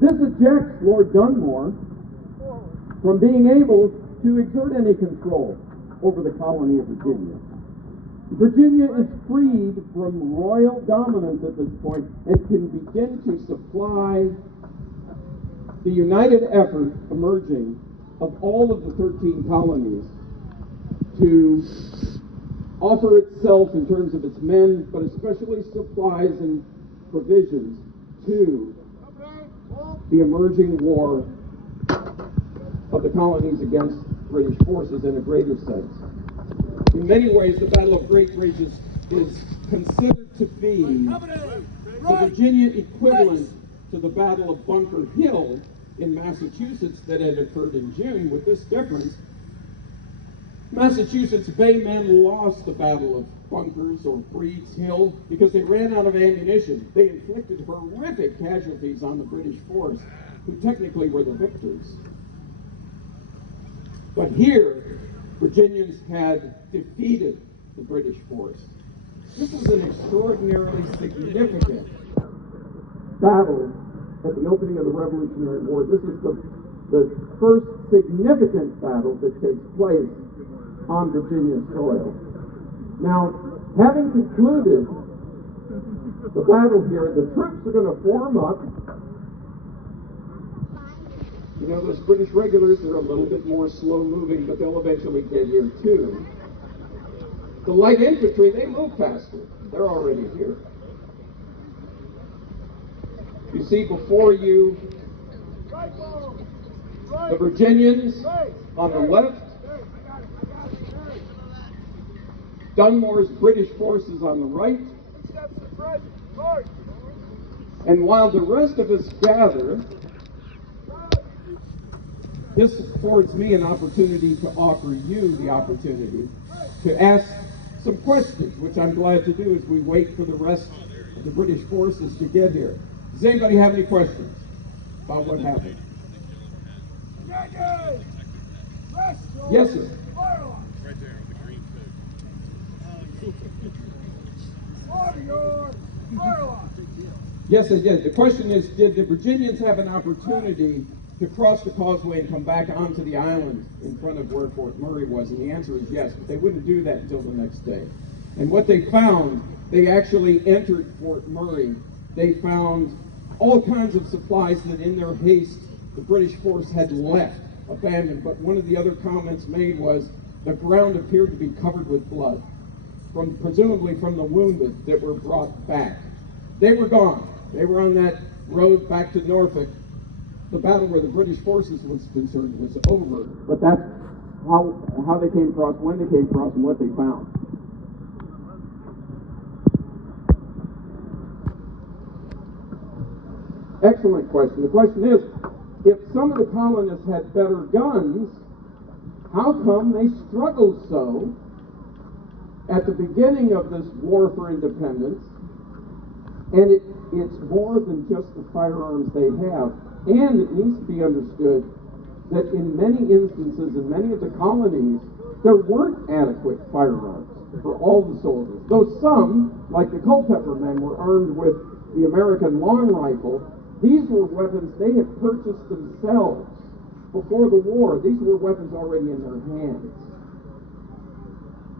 This ejects Lord Dunmore from being able to exert any control over the colony of Virginia. Virginia is freed from royal dominance at this point and can begin to supply the united effort emerging of all of the 13 colonies to offer itself in terms of its men, but especially supplies and provisions to the emerging war of the colonies against British forces in a greater sense. In many ways, the Battle of Great Bridge is considered to be the Virginia equivalent to the Battle of Bunker Hill in Massachusetts that had occurred in June, with this difference. Massachusetts Bay men lost the Battle of Bunkers or Breed's Hill because they ran out of ammunition. They inflicted horrific casualties on the British force, who technically were the victors. But here, Virginians had defeated the British force. This was an extraordinarily significant battle at the opening of the Revolutionary War. This is the first significant battle that takes place on Virginia soil. Now, having concluded the battle here, the troops are going to form up. You know, those British regulars are a little bit more slow-moving, but they'll eventually get here, too. The light infantry, they move faster. They're already here. You see before you the Virginians on the left, Dunmore's British forces on the right, and while the rest of us gather, this affords me an opportunity to offer you the opportunity to ask some questions, which I'm glad to do as we wait for the rest of the British forces to get here. Does anybody have any questions about what happened? Yes, sir. Right there with the green food. Yes, they did. The question is, did the Virginians have an opportunity to cross the causeway and come back onto the island in front of where Fort Murray was? And the answer is yes, but they wouldn't do that until the next day. And what they found, they actually entered Fort Murray. They found all kinds of supplies that in their haste the British force had left, abandoned. But one of the other comments made was the ground appeared to be covered with blood, presumably from the wounded that were brought back. They were gone. They were on that road back to Norfolk. The battle where the British forces was concerned was over, but that's how they came across, when they came across, and what they found. Excellent question. The question is, if some of the colonists had better guns, how come they struggled so at the beginning of this war for independence? And it's more than just the firearms they have. And it needs to be understood that in many instances, in many of the colonies, there weren't adequate firearms for all the soldiers. Though some, like the Culpeper men, were armed with the American long rifle, these were weapons they had purchased themselves before the war. These were weapons already in their hands.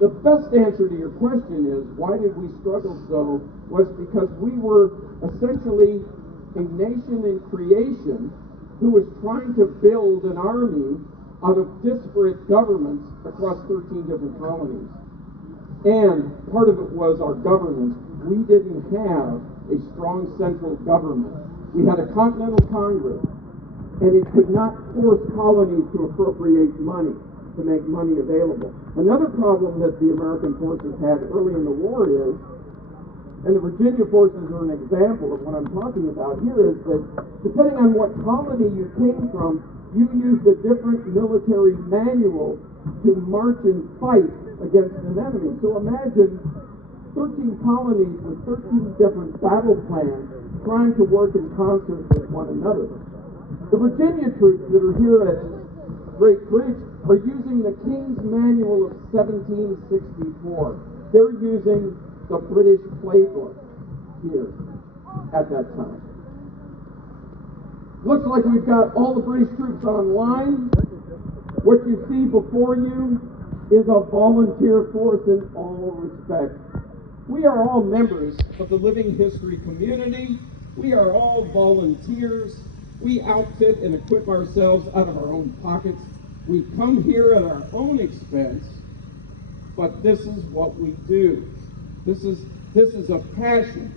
The best answer to your question is, why did we struggle so, was because we were essentially a nation in creation who was trying to build an army out of disparate governments across 13 different colonies. And part of it was our governance. We didn't have a strong central government. We had a Continental Congress, and it could not force colonies to appropriate money, to make money available. Another problem that the American forces had early in the war is, and the Virginia forces are an example of what I'm talking about here, is that depending on what colony you came from, you used a different military manual to march and fight against an enemy. So imagine 13 colonies with 13 different battle plans trying to work in concert with one another. The Virginia troops that are here at Great Bridge are using the King's Manual of 1764. They're using the British playbook here at that time. Looks like we've got all the British troops online. What you see before you is a volunteer force in all respects. We are all members of the Living History community. We are all volunteers. We outfit and equip ourselves out of our own pockets. We come here at our own expense, but this is what we do. This is a passion,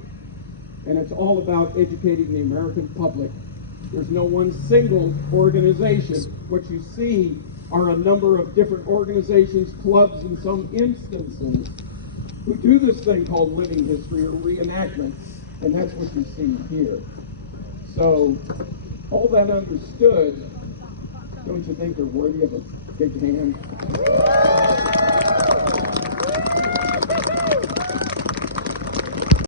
and it's all about educating the American public. There's no one single organization. What you see are a number of different organizations, clubs in some instances, who do this thing called living history or reenactment, and that's what you see here. So, all that understood, don't you think they're worthy of a big hand?